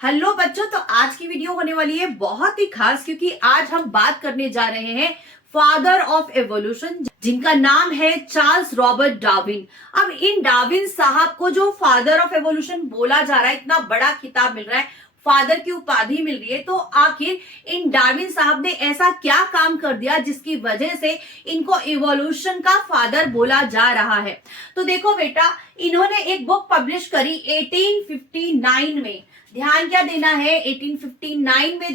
Hello बच्चों, तो आज की वीडियो होने वाली है बहुत ही खास, क्योंकि आज हम बात करने जा रहे हैं फादर ऑफ एवोल्यूशन, जिनका नाम है चार्ल्स रॉबर्ट डार्विन। अब इन डार्विन साहब को जो फादर ऑफ एवोल्यूशन बोला जा रहा है, इतना बड़ा खिताब मिल रहा है, फादर की उपाधि मिल रही है, तो आखिर इन डार्विन साहब ने ऐसा क्या काम कर दिया जिसकी वजह से इनको इवोल्यूशन का फादर बोला जा रहा है। तो देखो बेटा, इन्होंने एक बुक पब्लिश करी 1859 में। ध्यान क्या देना है, 1859 में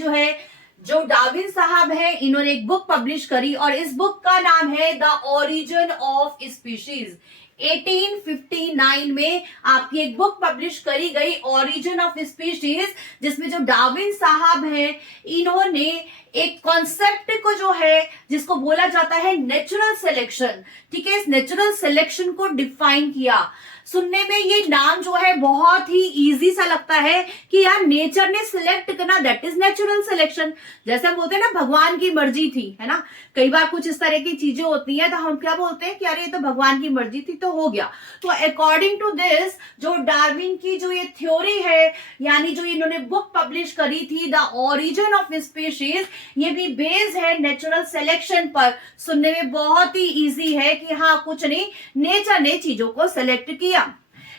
जो डार्विन साहब है, इन्होंने एक बुक पब्लिश करी और इस बुक का नाम है द ओरिजिन ऑफ स्पीशीज। 1859 में आपकी एक बुक पब्लिश करी गई, ओरिजिन ऑफ स्पीशीज, जिसमें जो डार्विन साहब हैं, इन्होंने एक कॉन्सेप्ट को जो है, जिसको बोला जाता है नेचुरल सिलेक्शन, ठीक है, इस नेचुरल सिलेक्शन को डिफाइन किया। सुनने में ये नाम जो है बहुत ही इजी सा लगता है कि यार नेचर ने सिलेक्ट करना, दैट इज नेचुरल सिलेक्शन। जैसे हम बोलते हैं ना भगवान की मर्जी थी, है ना। कई बार कुछ इस तरह की चीजें होती हैं तो हम क्या बोलते हैं कि यार ये तो भगवान की मर्जी थी तो हो गया। तो अकॉर्डिंग टू दिस, जो डार्विन की जो ये थ्योरी है, यानी जो इन्होंने बुक पब्लिश करी थी द ओरिजिन ऑफ स्पीशीज, ये भी बेस्ड है नेचुरल सिलेक्शन पर। सुनने में बहुत ही इजी है कि हाँ, कुछ नहीं, नेचर ने चीजों को सिलेक्ट किया।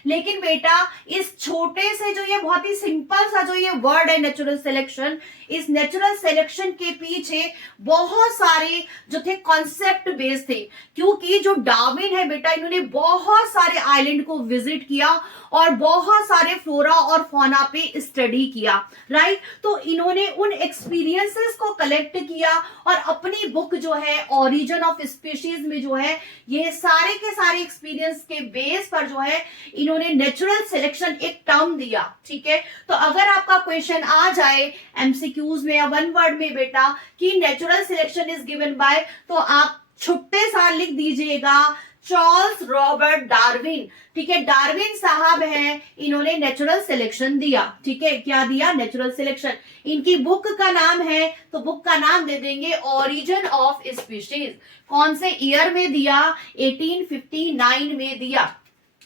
लेकिन बेटा, इस छोटे से जो ये बहुत ही सिंपल सा जो ये वर्ड है नेचुरल सिलेक्शन, इस नेचुरल सिलेक्शन के पीछे बहुत सारे जो थे कॉन्सेप्ट बेस्ड थे। क्योंकि जो डार्विन है बेटा, इन्होंने बहुत सारे आइलैंड को विजिट किया और बहुत सारे फ्लोरा और फौना पे स्टडी किया, राइट। तो इन्होंने उन एक्सपीरियंसेस को कलेक्ट किया और अपनी बुक जो है ओरिजिन ऑफ स्पीशीज में जो है, ये सारे के सारे एक्सपीरियंस के बेस पर जो है इन्होंने नेचुरल सिलेक्शन एक टर्म दिया, ठीक है। तो अगर आपका क्वेश्चन आ जाए एमसीक्यूज में या वन वर्ड में बेटा कि natural selection is given by, तो आप छुट्टे सा लिख दीजिएगा चार्ल्स रॉबर्ट डार्विन, ठीक है। डार्विन साहब हैं, इन्होंने नेचुरल सिलेक्शन दिया, ठीक है। क्या दिया? Natural selection. इनकी बुक का नाम है, तो बुक का नाम दे देंगे ओरिजिन ऑफ स्पीशीज। कौन से ईयर में दिया? 1859 में दिया।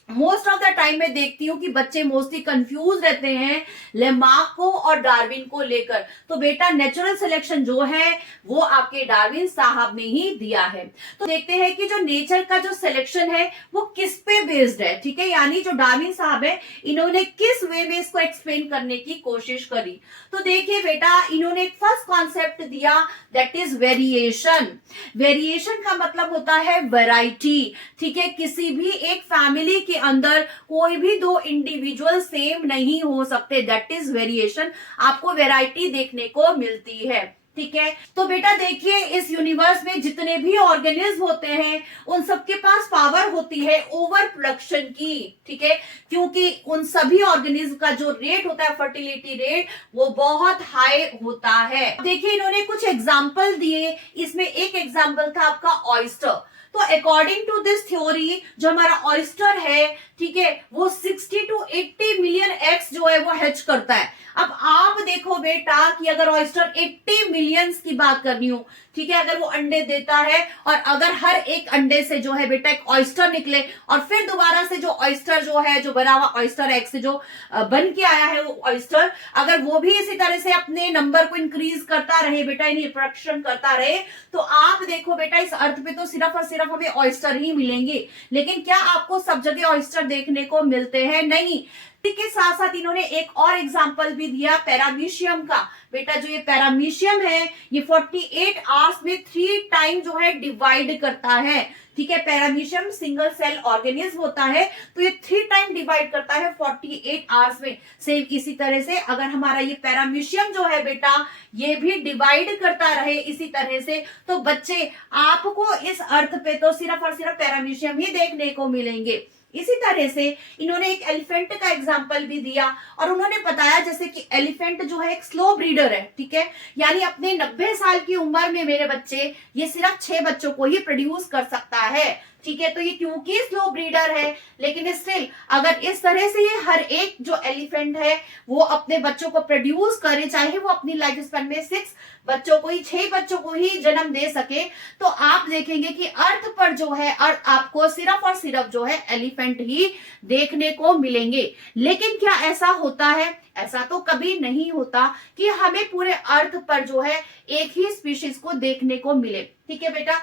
मोस्ट ऑफ द टाइम मैं देखती हूँ कि बच्चे मोस्टली कंफ्यूज रहते हैं लेमार्क को और डार्विन को लेकर। तो बेटा, नेचुरल सिलेक्शन जो है वो आपके डार्विन साहब ने ही दिया है। तो देखते हैं कि जो नेचर का जो सिलेक्शन है वो किस पे बेस्ड है, ठीक है। यानी जो डार्विन साहब है, इन्होंने किस वे में इसको एक्सप्लेन करने की कोशिश करी। तो देखिए बेटा, इन्होंने एक फर्स्ट कॉन्सेप्ट दिया, दैट इज वेरिएशन। वेरिएशन का मतलब होता है वैरायटी, ठीक है। किसी भी एक फैमिली के अंदर कोई भी दो इंडिविजुअल सेम नहीं हो सकते, दैट इज वेरिएशन। आपको वैरायटी देखने को मिलती है, ठीक है। तो बेटा देखिए, इस यूनिवर्स में जितने भी ऑर्गेनिज्म होते हैं, उन सबके पास पावर होती है ओवर प्रोडक्शन की, ठीक है। क्योंकि उन सभी ऑर्गेनिज्म का जो रेट होता है, फर्टिलिटी रेट, वो बहुत हाई होता है। देखिए, इन्होंने कुछ एग्जाम्पल दिए, इसमें एक एग्जाम्पल था आपका ऑयस्टर। तो अकॉर्डिंग टू दिस थ्योरी, जो हमारा ऑयस्टर है, ठीक है, वो 60 to 80 मिलियन एग्स जो है वो हैच करता है। अब आप देखो बेटा कि अगर ऑयस्टर 80 मिलियंस की बात करनी हो, ठीक है, अगर वो अंडे देता है और अगर हर एक अंडे से जो है बेटा एक ऑयस्टर निकले और फिर दोबारा से जो ऑयस्टर जो है, जो बना हुआ ऑयस्टर एग से जो बन के आया है वो ऑयस्टर, अगर वो भी इसी तरह से अपने नंबर को इंक्रीज करता रहे बेटा, यानी रिप्रोडक्शन करता रहे, तो आप देखो बेटा, इस अर्थ पे तो सिर्फ और सिर्फ हमें ऑयस्टर ही मिलेंगे। लेकिन क्या आपको सब जगह ऑयस्टर देखने को मिलते हैं? नहीं। के साथ साथ इन्होंने एक और एग्जांपल भी दिया पैरामीशियम का। बेटा, जो ये पैरामीशियम है, ये 48 आवर्स में 3 टाइम जो है डिवाइड करता है, ठीक है। पैरामीशियम सिंगल सेल ऑर्गेनिज्म होता है, तो ये 3 टाइम डिवाइड करता है 48 आवर्स में। सेम इसी तरह से अगर हमारा ये पैरामीशियम जो है बेटा, ये भी डिवाइड करता रहे इसी तरह से, तो बच्चे आपको इस अर्थ पे तो सिर्फ और सिर्फ पैरामीशियम ही देखने को मिलेंगे। इसी तरह से इन्होंने एक एलिफेंट का एग्जाम्पल भी दिया और उन्होंने बताया जैसे कि एलिफेंट जो है एक स्लो ब्रीडर है, ठीक है। यानी अपने 90 साल की उम्र में मेरे बच्चे ये सिर्फ 6 बच्चों को ही प्रोड्यूस कर सकता है, ठीक है। तो ये क्योंकि स्लो ब्रीडर है, लेकिन स्टिल अगर इस तरह से ये हर एक जो एलिफेंट है वो अपने बच्चों को प्रोड्यूस करे, चाहे वो अपनी लाइफ स्पैन में 6 बच्चों को ही, 6 बच्चों को ही जन्म दे सके, तो आप देखेंगे कि अर्थ पर जो है आपको सिर्फ और सिर्फ जो है एलिफेंट एलिफेंट ही देखने को मिलेंगे। लेकिन क्या ऐसा होता है? ऐसा तो कभी नहीं होता कि हमें पूरे अर्थ पर जो है एक ही स्पीशीज को देखने को मिले। ठीक है बेटा,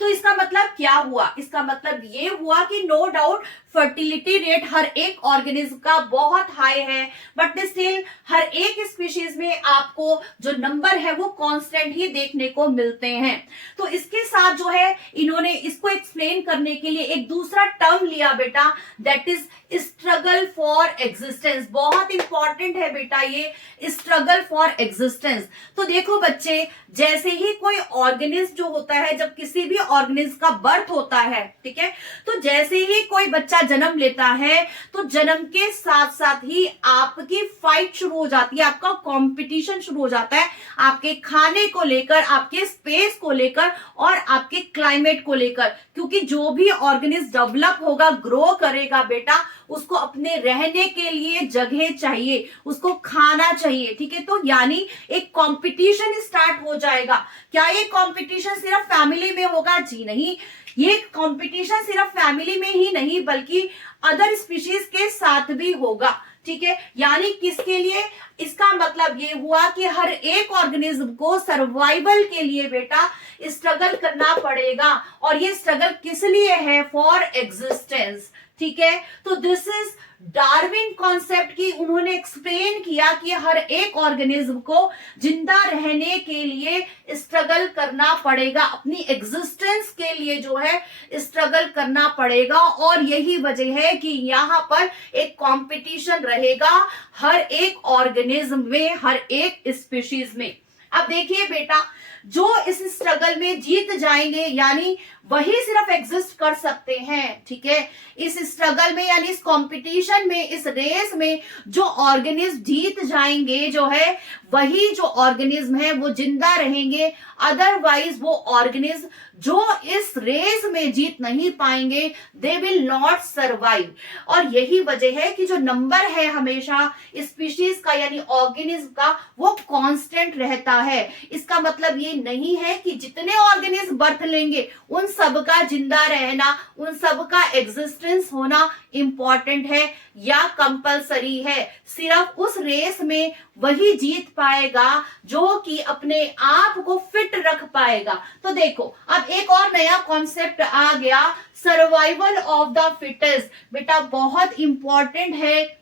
तो इसका मतलब क्या हुआ? इसका मतलब ये हुआ कि नो डाउट फर्टिलिटी रेट हर एक ऑर्गेनिज्म का बहुत हाई है, बट स्टिल हर एक स्पीशीज में आपको जो नंबर है वो कांस्टेंट ही देखने को मिलते हैं। तो इसके साथ जो है इन्होंने इसको एक्सप्लेन करने के लिए एक दूसरा टर्म लिया बेटा, that is struggle for existence. बहुत इंपॉर्टेंट है बेटा ये स्ट्रगल फॉर एग्जिस्टेंस। तो देखो बच्चे, जैसे ही कोई ऑर्गेनिज्म जो होता है, जब किसी भी ऑर्गेनिज्म का बर्थ होता है, ठीक है, तो जैसे ही कोई बच्चा जन्म लेता है तो जन्म के साथ साथ ही आपकी फाइट शुरू हो जाती है, आपका कंपटीशन शुरू हो जाता है, आपके खाने को लेकर, आपके स्पेस को लेकर और आपके क्लाइमेट को लेकर। क्योंकि जो भी ऑर्गेनिज्म डेवलप होगा, ग्रो करेगा बेटा, उसको अपने रहने के लिए जगह चाहिए, उसको खाना चाहिए। ठीक है, तो यानी एक कंपटीशन स्टार्ट हो जाएगा। क्या ये कंपटीशन सिर्फ फैमिली में होगा? जी नहीं, ये कंपटीशन सिर्फ फैमिली में ही नहीं बल्कि अदर स्पीशीज के साथ भी होगा। ठीक है, यानी किसके लिए? इसका मतलब ये हुआ कि हर एक ऑर्गेनिज्म को सर्वाइवल के लिए बेटा स्ट्रगल करना पड़ेगा। और ये स्ट्रगल किस लिए है? For existence. ठीक है, तो दिस इज डार्विन कॉन्सेप्ट की उन्होंने एक्सप्लेन किया कि हर एक ऑर्गेनिज्म को जिंदा रहने के लिए स्ट्रगल करना पड़ेगा, अपनी एग्जिस्टेंस के लिए जो है स्ट्रगल करना पड़ेगा। और यही वजह है कि यहाँ पर एक कंपटीशन रहेगा हर एक ऑर्गेनिज्म में, हर एक स्पीशीज में। अब देखिए बेटा, जो इस स्ट्रगल में जीत जाएंगे यानी वही सिर्फ एग्जिस्ट कर सकते हैं। ठीक है, इस स्ट्रगल में यानी इस कंपटीशन में, इस रेस में जो ऑर्गेनिज्म जीत जाएंगे जो है, वही जो ऑर्गेनिज्म है वो जिंदा रहेंगे। अदरवाइज वो ऑर्गेनिज्म जो इस रेस में जीत नहीं पाएंगे, दे विल नॉट सर्वाइव। और यही वजह है कि जो नंबर है हमेशा स्पीशीज का यानी ऑर्गेनिज्म का वो कांस्टेंट रहता है। इसका मतलब ये नहीं है कि जितने ऑर्गेनिज्म बर्थ लेंगे उन सबका जिंदा रहना, उन सबका एग्जिस्टेंस होना इंपॉर्टेंट है या कंपलसरी है। सिर्फ उस रेस में वही जीत पाएगा जो कि अपने आप को फिट रख पाएगा। तो देखो, अब एक और नया कॉन्सेप्ट आ गया, सर्वाइवल ऑफ द फिटेस्ट। बेटा बहुत इंपॉर्टेंट है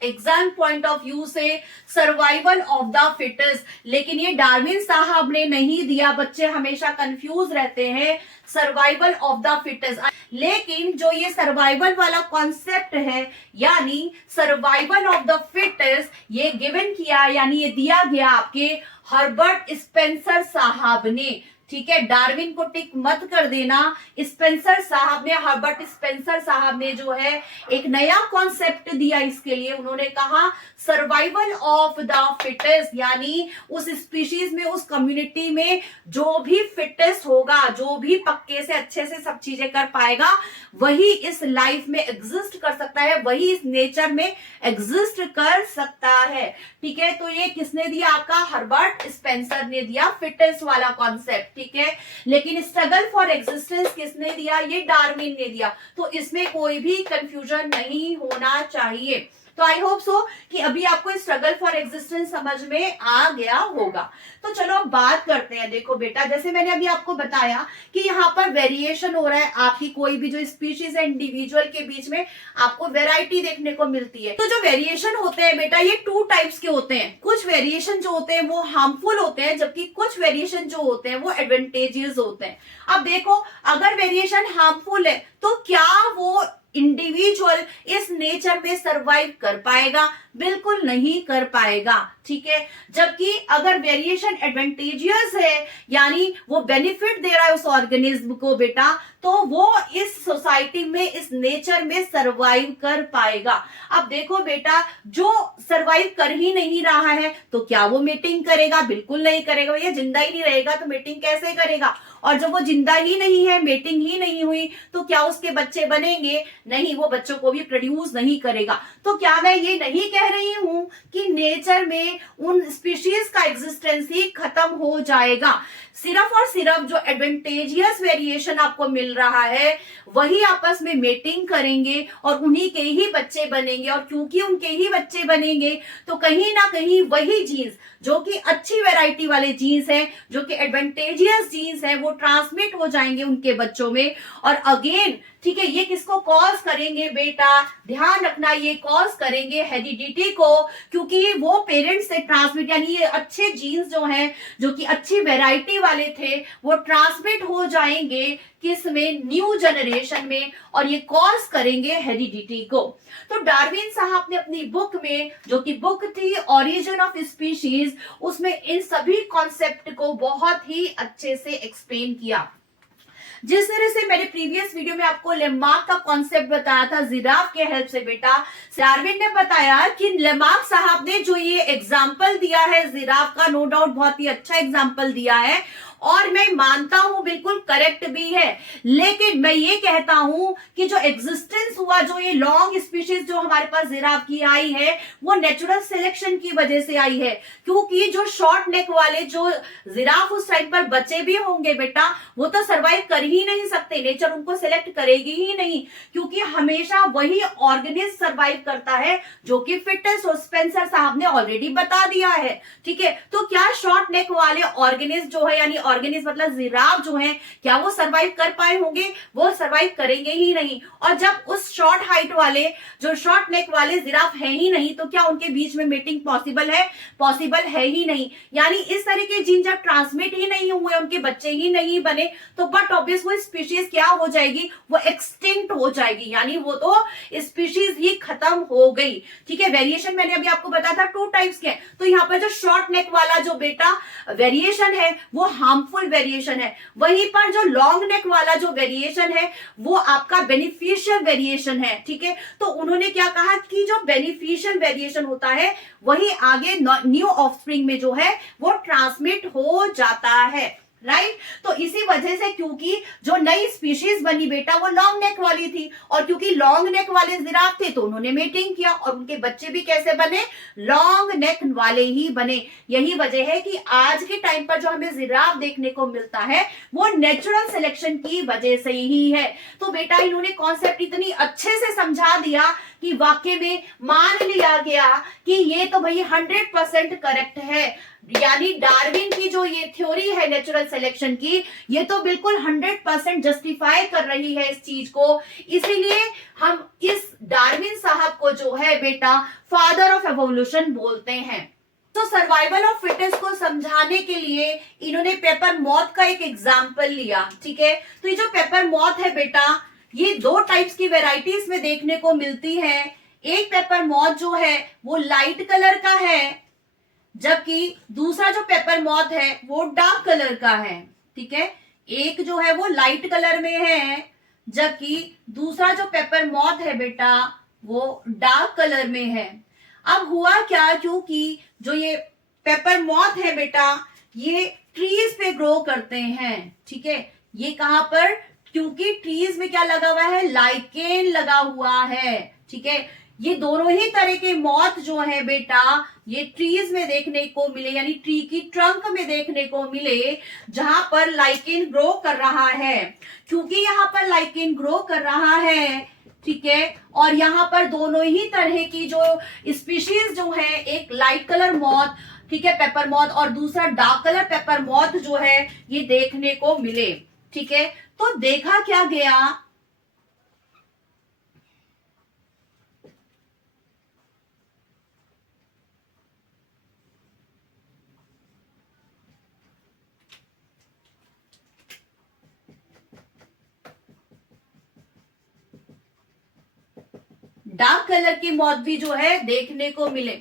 एग्जाम पॉइंट ऑफ व्यू से, सर्वाइवल ऑफ द फिटेस्ट। लेकिन ये डार्विन साहब ने नहीं दिया, बच्चे हमेशा कंफ्यूज रहते हैं सर्वाइवल ऑफ द फिटेस्ट। लेकिन जो ये सर्वाइवल वाला कॉन्सेप्ट है यानी सर्वाइवल ऑफ द फिटेस्ट, ये गिवन किया यानी ये दिया गया आपके हर्बर्ट स्पेंसर साहब ने। ठीक है, डार्विन को टिक मत कर देना, स्पेंसर साहब ने, हर्बर्ट स्पेंसर साहब ने जो है एक नया कॉन्सेप्ट दिया इसके लिए। उन्होंने कहा सर्वाइवल ऑफ द फिटेस्ट, यानी उस स्पीशीज में, उस कम्युनिटी में जो भी फिटेस्ट होगा, जो भी पक्के से अच्छे से सब चीजें कर पाएगा, वही इस लाइफ में एग्जिस्ट कर सकता है, वही इस नेचर में एग्जिस्ट कर सकता है। ठीक है, तो ये किसने दिया? आपका हर्बर्ट स्पेंसर ने दिया फिटेस्ट वाला कॉन्सेप्ट। ठीक है, लेकिन स्ट्रगल फॉर एग्जिस्टेंस किसने दिया? ये डार्विन ने दिया। तो इसमें कोई भी कंफ्यूजन नहीं होना चाहिए। तो आई होप सो कि अभी आपको स्ट्रगल फॉर एग्जिस्टेंस समझ में आ गया होगा। तो चलो अब बात करते हैं। देखो बेटा, जैसे मैंने अभी आपको बताया कि यहाँ पर वेरिएशन हो रहा है, आपकी कोई भी जो स्पीशीज है इंडिविजुअल के बीच में आपको वेराइटी देखने को मिलती है। तो जो वेरिएशन होते हैं बेटा, ये 2 टाइप्स के होते हैं। कुछ वेरिएशन जो होते हैं वो हार्मफुल होते हैं, जबकि कुछ वेरिएशन जो होते हैं वो एडवांटेजेस होते हैं। अब देखो, अगर वेरिएशन हार्मफुल है तो क्या वो इंडिविजुअल इस नेचर में सरवाइव कर पाएगा? बिल्कुल नहीं कर पाएगा। ठीक है, जबकि अगर वेरिएशन एडवांटेजियस है यानी वो बेनिफिट दे रहा है उस ऑर्गेनिज्म को बेटा, तो वो इस सोसाइटी में, इस नेचर में सरवाइव कर पाएगा। अब देखो बेटा, जो सरवाइव कर ही नहीं रहा है तो क्या वो मीटिंग करेगा? बिल्कुल नहीं करेगा। ये जिंदा ही नहीं रहेगा तो मीटिंग कैसे करेगा? और जब वो जिंदा ही नहीं है, मीटिंग ही नहीं हुई, तो क्या उसके बच्चे बनेंगे? नहीं, वो बच्चों को भी प्रोड्यूस नहीं करेगा। तो क्या मैं ये नहीं कह रही हूं कि नेचर में उन स्पीशीज का एग्जिस्टेंस ही खत्म हो जाएगा। सिर्फ और सिर्फ जो एडवांटेजियस वेरिएशन आपको मिल मिल रहा है वही आपस में मेटिंग करेंगे और उन्हीं के ही बच्चे बनेंगे। और क्योंकि उनके ही बच्चे बनेंगे तो कहीं ना कहीं वही जीन्स जो कि अच्छी वैरायटी वाले जीन्स हैं, जो कि एडवांटेजियस जीन्स हैं, वो ट्रांसमिट हो जाएंगे उनके बच्चों में। और अगेन ठीक है, ये किसको कॉज करेंगे बेटा, ध्यान रखना, ये कॉज करेंगे हेरिडिटी को, क्योंकि वो पेरेंट्स से ट्रांसमिट, यानी ये अच्छे जीन्स जो हैं, जो कि अच्छी वैरायटी वाले थे, वो ट्रांसमिट हो जाएंगे किस में, न्यू जनरेशन में, और ये कॉज करेंगे हेरिडिटी को। तो डार्विन साहब ने अपनी बुक में, जो कि बुक थी ओरिजिन ऑफ स्पीशीज, उसमें इन सभी कॉन्सेप्ट को बहुत ही अच्छे से एक्सप्लेन किया। जिस तरह से मैंने प्रीवियस वीडियो में आपको लेमार्क का कॉन्सेप्ट बताया था जिराफ के हेल्प से, बेटा डार्विन ने बताया कि लेमार्क साहब ने जो ये एग्जाम्पल दिया है जिराफ का, नो डाउट बहुत ही अच्छा एग्जाम्पल दिया है और मैं मानता हूं बिल्कुल करेक्ट भी है। लेकिन मैं ये कहता हूं कि जो एग्जिस्टेंस हुआ, जो ये लॉन्ग स्पीशीज जो हमारे पास जिराफ की आई है, वो नेचुरल सिलेक्शन की वजह से आई है। क्योंकि जो शॉर्ट नेक वाले जो जिराफ उस टाइम पर बचे भी होंगे बेटा, वो तो सरवाइव कर ही नहीं सकते, नेचर उनको सिलेक्ट करेगी ही नहीं, क्योंकि हमेशा वही ऑर्गेनिज्म सर्वाइव करता है जो कि फिटेस्ट, और स्पेंसर साहब ने ऑलरेडी बता दिया है। ठीक है, तो क्या शॉर्ट नेक वाले ऑर्गेनिज्म जो है, यानी ऑर्गेनिज्म मतलब जिराफ जो है, क्या वो सरवाइव कर पाए होंगे? वो सरवाइव करेंगे ही नहीं। और जब उस शॉर्ट हाइट वाले, जो शॉर्ट नेक वाले जिराफ है ही नहीं, तो क्या उनके बीच में मीटिंग पॉसिबल है? पॉसिबल है ही नहीं। यानी इस तरह के जीन जब ट्रांसमिट ही नहीं हुए, उनके बच्चे ही नहीं बने, तो बट ऑब्वियस वो स्पीशीज क्या हो जाएगी, वो एक्सटिंक्ट हो जाएगी, यानी वो तो स्पीशीज ही खत्म हो गई। ठीक है, वेरिएशन मैंने अभी आपको बताया था 2 टाइप्स के। तो यहाँ पर जो शॉर्ट नेक वाला जो बेटा वेरिएशन है वो हार्मफुल वेरिएशन है, वहीं पर जो लॉन्ग नेक वाला जो वेरिएशन है वो आपका बेनिफिशियल वेरिएशन है। ठीक है, तो उन्होंने क्या कहा कि जो बेनिफिशियल वेरिएशन होता है वही आगे न्यू ऑफस्प्रिंग में जो है वो ट्रांसमिट हो जाता है। राइट, तो इसी वजह से, क्योंकि जो नई स्पीशीज बनी बेटा वो लॉन्ग नेक वाली थी, और क्योंकि लॉन्ग नेक वाले जिराफ थे तो उन्होंने मेटिंग किया और उनके बच्चे भी कैसे बने, लॉन्ग नेक वाले ही बने। यही वजह है कि आज के टाइम पर जो हमें जिराफ देखने को मिलता है वो नेचुरल सिलेक्शन की वजह से ही है। तो बेटा इन्होंने कॉन्सेप्ट इतनी अच्छे से समझा दिया कि वाकई में मान लिया गया कि ये तो भाई 100% करेक्ट है। यानी डार्विन की जो ये थ्योरी है नेचुरल सिलेक्शन की, ये तो बिल्कुल 100% जस्टिफाई कर रही है इस चीज को। इसीलिए हम इस डार्विन साहब को जो है बेटा फादर ऑफ एवोल्यूशन बोलते हैं। तो सर्वाइवल ऑफ फिटेस्ट को समझाने के लिए इन्होंने पेपर मॉथ का एक एग्जाम्पल लिया। ठीक है, तो ये जो पेपर मॉथ है बेटा, ये 2 टाइप्स की वेराइटीज में देखने को मिलती है। एक पेपर मॉथ जो है वो लाइट कलर का है, जबकि दूसरा जो पेपर मॉथ है वो डार्क कलर का है। ठीक है, एक जो है वो लाइट कलर में है, जबकि दूसरा जो पेपर मॉथ है बेटा वो डार्क कलर में है। अब हुआ क्या, क्योंकि जो ये पेपर मॉथ है बेटा ये ट्रीज पे ग्रो करते हैं। ठीक है, ये कहां पर, क्योंकि ट्रीज में क्या लगा हुआ है, लाइकेन लगा हुआ है। ठीक है, ये दोनों ही तरह के मॉथ जो है बेटा ये ट्रीज में देखने को मिले, यानी ट्री की ट्रंक में देखने को मिले, जहां पर लाइकेन ग्रो कर रहा है। क्योंकि यहाँ पर लाइकेन ग्रो कर रहा है, ठीक है, और यहाँ पर दोनों ही तरह की जो स्पीशीज जो है, एक लाइट कलर मॉथ, ठीक है, पेपर मॉथ, और दूसरा डार्क कलर पेपर मॉथ जो है ये देखने को मिले। ठीक है, तो देखा क्या गया, डार्क कलर की मौत भी जो है देखने को मिले।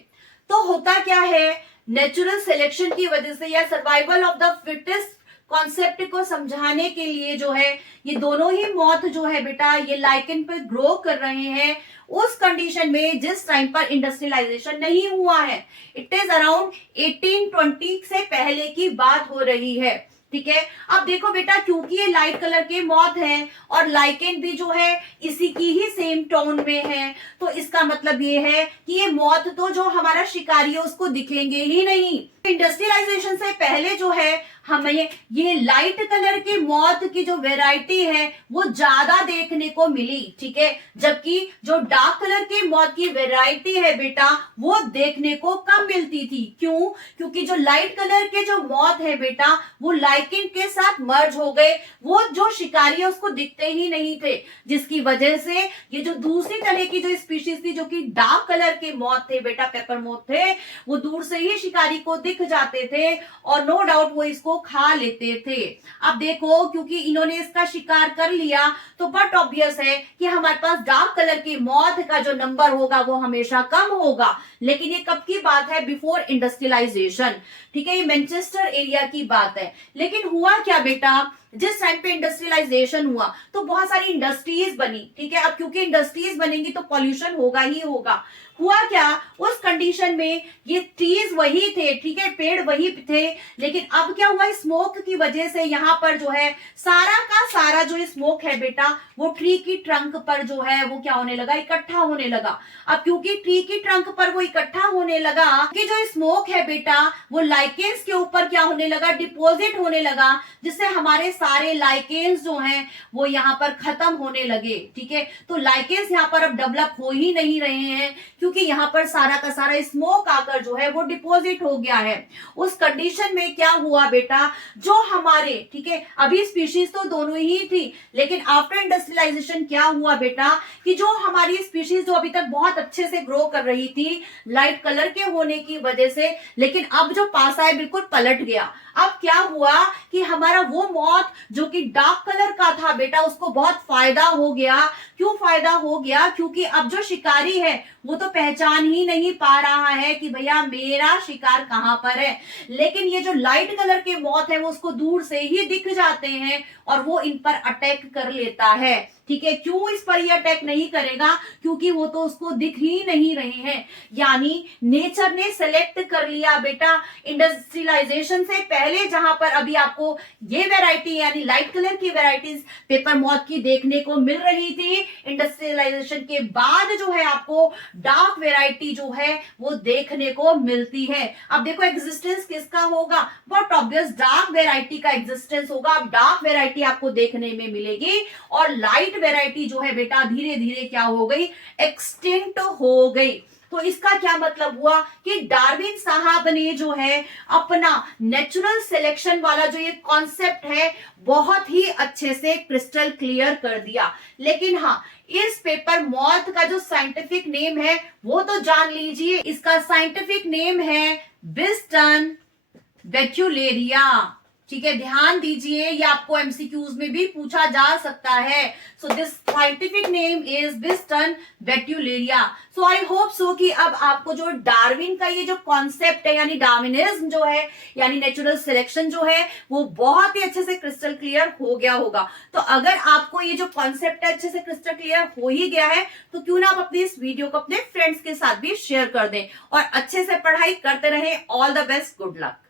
तो होता क्या है, नेचुरल सिलेक्शन की वजह से या survival of the fittest concept को समझाने के लिए जो है ये दोनों ही मौत जो है बेटा ये लाइकेन पे ग्रो कर रहे हैं उस कंडीशन में जिस टाइम पर इंडस्ट्रियलाइजेशन नहीं हुआ है। इट इज अराउंड 1820 से पहले की बात हो रही है। ठीक है, अब देखो बेटा, क्योंकि ये लाइट कलर के मॉथ हैं और लाइकेन भी जो है इसी की ही सेम टोन में है, तो इसका मतलब ये है कि ये मॉथ तो जो हमारा शिकारी है उसको दिखेंगे ही नहीं। इंडस्ट्रियलाइजेशन से पहले जो है हमें ये लाइट कलर की मौत की जो वैरायटी है वो ज्यादा देखने को मिली, ठीक है, जबकि जो डार्क कलर की मौत की वैरायटी है बेटा वो देखने को कम मिलती थी। क्यों? क्योंकि जो लाइट कलर के जो मौत है बेटा वो लाइकेन के साथ मर्ज हो गए, वो जो शिकारी है उसको दिखते ही नहीं थे, जिसकी वजह से ये जो दूसरी तरह की जो स्पीशीज थी जो कि डार्क कलर के मौत थे बेटा, पेपर मौत थे, वो दूर से ही शिकारी को दिख जाते थे और नो डाउट वो इसको खा लेते थे। अब देखो, क्योंकि इन्होंने इसका शिकार कर लिया तो बट ऑब्वियस है कि हमारे पास डार्क कलर की मौत का जो नंबर होगा वो हमेशा कम होगा। लेकिन ये कब की बात है? बिफोर इंडस्ट्रियलाइजेशन, ठीक है, ये मैनचेस्टर एरिया की बात है। लेकिन हुआ क्या बेटा, जिस टाइम पे इंडस्ट्रियलाइजेशन हुआ तो बहुत सारी इंडस्ट्रीज बनी, ठीक है। अब क्योंकि इंडस्ट्रीज बनेंगी तो पॉल्यूशन होगा ही होगा। हुआ क्या, उस कंडीशन में ये ट्रीज वही थे, ठीक है, पेड़ वही थे, लेकिन अब क्या हुआ, स्मोक की वजह से यहाँ पर जो है सारा का सारा जो स्मोक है बेटा वो ट्री की ट्रंक पर जो है वो क्या होने लगा, इकट्ठा होने लगा। अब क्योंकि ट्री की ट्रंक पर वो इकट्ठा होने लगा कि जो स्मोक है बेटा वो लाइकेन्स के ऊपर क्या होने लगा, डिपोजिट होने लगा, जिससे हमारे सारे लाइकेन्स जो हैं वो यहाँ पर खत्म होने लगे, ठीक है। तो लाइकेन्स यहाँ पर अब डेवलप हो ही नहीं रहे हैं क्योंकि यहाँ पर सारा का सारा स्मोक आकर जो है वो डिपॉजिट हो गया है। उस कंडीशन में क्या हुआ बेटा, जो हमारे, ठीक है, अभी स्पीशीज तो दोनों ही थी, लेकिन आफ्टर इंडस्ट्रियलाइजेशन क्या हुआ बेटा कि जो हमारी स्पीशीज जो अभी तक बहुत अच्छे से ग्रो कर रही थी लाइट कलर के होने की वजह से, लेकिन अब जो पासा है बिल्कुल पलट गया। अब क्या हुआ कि हमारा वो मौत जो कि डार्क कलर का था बेटा उसको बहुत फायदा हो गया। क्यों फायदा हो गया? क्योंकि अब जो शिकारी है वो तो पहचान ही नहीं पा रहा है कि भैया मेरा शिकार कहां पर है, लेकिन ये जो लाइट कलर के मौत है वो उसको दूर से ही दिख जाते हैं और वो इन पर अटैक कर लेता है, ठीक है। क्यों इस पर ये अटैक नहीं करेगा? क्योंकि वो तो उसको दिख ही नहीं रहे हैं। यानी नेचर ने सेलेक्ट कर लिया बेटा इंडस्ट्रियलाइजेशन से पहले, जहां पर अभी आपको ये वैरायटी यानी लाइट कलर की वैरायटीज पेपर मॉथ की देखने को मिल रही थी, इंडस्ट्रियलाइजेशन के बाद जो है आपको डार्क वैरायटी जो है वो देखने को मिलती है। अब देखो एग्जिस्टेंस किसका होगा, बहुत ऑब्वियस डार्क वैरायटी का एग्जिस्टेंस होगा। अब डार्क वैरायटी आपको देखने में मिलेगी और लाइट वैरायटी जो है बेटा धीरे धीरे क्या हो गई, एक्सटिंक्ट हो गई। तो इसका क्या मतलब हुआ कि डार्विन साहब ने जो है अपना नेचुरल सिलेक्शन वाला जो ये कॉन्सेप्ट है बहुत ही अच्छे से क्रिस्टल क्लियर कर दिया। लेकिन हाँ, इस पेपर मॉथ का जो साइंटिफिक नेम है वो तो जान लीजिए, इसका साइंटिफिक नेम है बिस्टन बेक्यूलेरिया, ठीक है, ध्यान दीजिए, ये आपको एमसीक्यूज में भी पूछा जा सकता है। So this scientific name is Biston betularia. So I hope so कि अब आपको जो डार्विन का ये जो कॉन्सेप्ट है यानी डार्विनिज्म जो है यानी नेचुरल सिलेक्शन जो है वो बहुत ही अच्छे से क्रिस्टल क्लियर हो गया होगा। तो अगर आपको ये जो कॉन्सेप्ट है अच्छे से क्रिस्टल क्लियर हो ही गया है तो क्यों ना आप अपनी इस वीडियो को अपने फ्रेंड्स के साथ भी शेयर कर दें और अच्छे से पढ़ाई करते रहें। All the best, good luck.